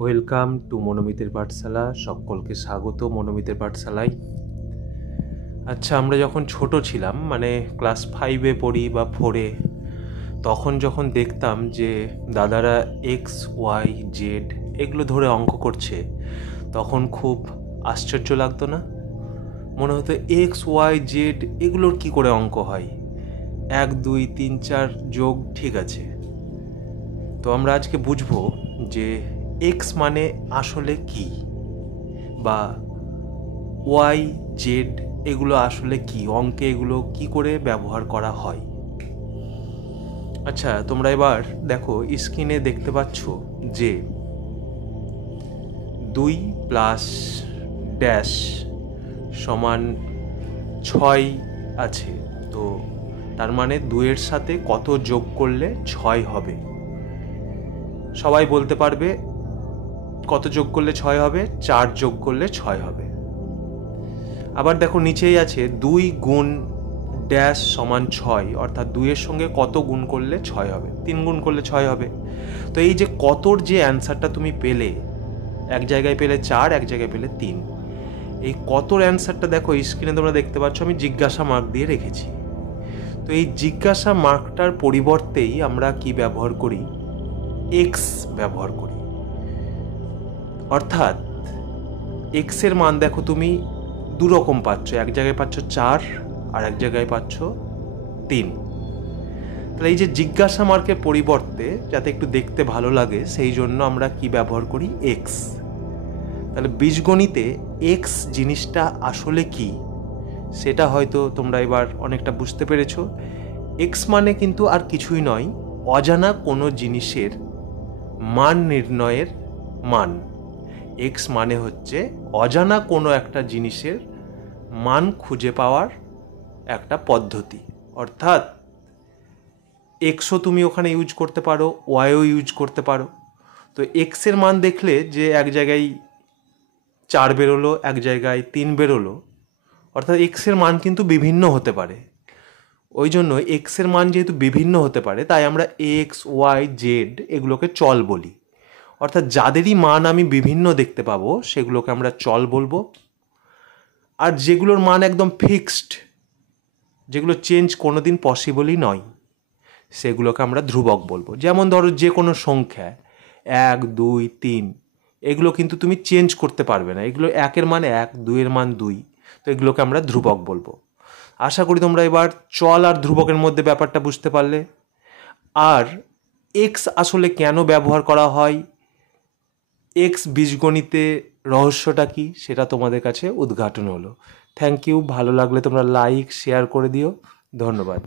Welcome to মনোমিতের পাঠশালা। সকলকে স্বাগত মনোমিতের পাঠশালায়। আচ্ছা, আমরা যখন ছোট ছিলাম, মানে ক্লাস 5-এ পড়ি বা 4-এ, তখন যখন দেখতাম যে দাদারা XYZ এগুলো ধরে অঙ্ক করছে, তখন খুব আশ্চর্য লাগতো না? মনে হতো XYZ এগুলোর কি করে অঙ্ক হয়? 1 2 3 4 যোগ, ঠিক আছে। তো আমরা আজকে বুঝবো যে এক্স মানে আসলে কি, বা ওয়াই জেড এগুলো আসলে কি, অঙ্কে এগুলো কি করে ব্যবহার করা হয়। আচ্ছা, তোমরা এবার দেখো, স্ক্রিনে দেখতে পাচ্ছ যে 2 প্লাস ড্যাশ সমান 6 আছে। তো তার মানে 2-এর সাথে কত যোগ করলে 6 হবে? সবাই বলতে পারবে কত যোগ করলে 6 হবে? 4 যোগ করলে 6 হবে। আবার দেখো নিচেই আছে 2 গুণ ড্যাশ সমান 6, অর্থাৎ 2-এর সঙ্গে কত গুণ করলে 6 হবে? 3 গুণ করলে 6 হবে। তো এই যে কতর যে অ্যান্সারটা তুমি পেলে, এক জায়গায় পেলে 4, এক জায়গায় পেলে 3, এই কতর অ্যান্সারটা দেখো স্ক্রিনে তোমরা দেখতে পাচ্ছ, আমি জিজ্ঞাসা মার্ক দিয়ে রেখেছি। তো এই জিজ্ঞাসা মার্কটার পরিবর্তেই আমরা কি ব্যবহার করি? এক্স ব্যবহার করি। অর্থাৎ এক্সের মান দেখো তুমি দু রকম পাচ্ছ, এক জায়গায় পাচ্ছ 4 আর এক জায়গায় পাচ্ছ 3। তাহলে এই যে জিজ্ঞাসা মার্কের পরিবর্তে যাতে একটু দেখতে ভালো লাগে, সেই জন্য আমরা কি ব্যবহার করি? এক্স। তাহলে বীজগণিতে এক্স জিনিসটা আসলে কি সেটা হয়তো তোমরা এবার অনেকটা বুঝতে পেরেছো। এক্স মানে কিন্তু আর কিছুই নয়, অজানা কোনো জিনিসের মান নির্ণয়ের মান। এক্স মানে হচ্ছে অজানা কোনো একটা জিনিসের মান খুঁজে পাওয়ার একটা পদ্ধতি। অর্থাৎ এক্সও তুমি ওখানে ইউজ করতে পারো, ওয়াইও ইউজ করতে পারো। তো এক্সের মান দেখলে যে এক জায়গায় 4 বেরোলো, এক জায়গায় 3 বেরোলো, অর্থাৎ এক্সের মান কিন্তু বিভিন্ন হতে পারে। ওই জন্য এক্সের মান যেহেতু বিভিন্ন হতে পারে, তাই আমরা এক্স ওয়াই জেড এগুলোকে চল বলি। অর্থাৎ যাদেরই মান আমি বিভিন্ন দেখতে পাবো সেগুলোকে আমরা চল বলবো। আর যেগুলোর মান একদম ফিক্সড, যেগুলো চেঞ্জ কোনো দিন পসিবলই নয়, সেগুলোকে আমরা ধ্রুবক বলবো। যেমন ধরো যে কোনো সংখ্যা 1 2 3 এগুলো কিন্তু তুমি চেঞ্জ করতে পারবে না, এগুলো 1-এর মান 1, 2-এর মান 2, তো এগুলোকে আমরা ধ্রুবক বলবো। আশা করি তোমরা এবার চল আর ধ্রুবকের মধ্যে ব্যাপারটা বুঝতে পারলে। আর এক্স আসলে কেন ব্যবহার করা হয়, এক্স বীজগণিতে রহস্যটা কি, সেটা তোমাদের কাছে উদ্ঘাটন হলো। Thank you. ভালো লাগলে তোমরা লাইক শেয়ার করে দিও। ধন্যবাদ।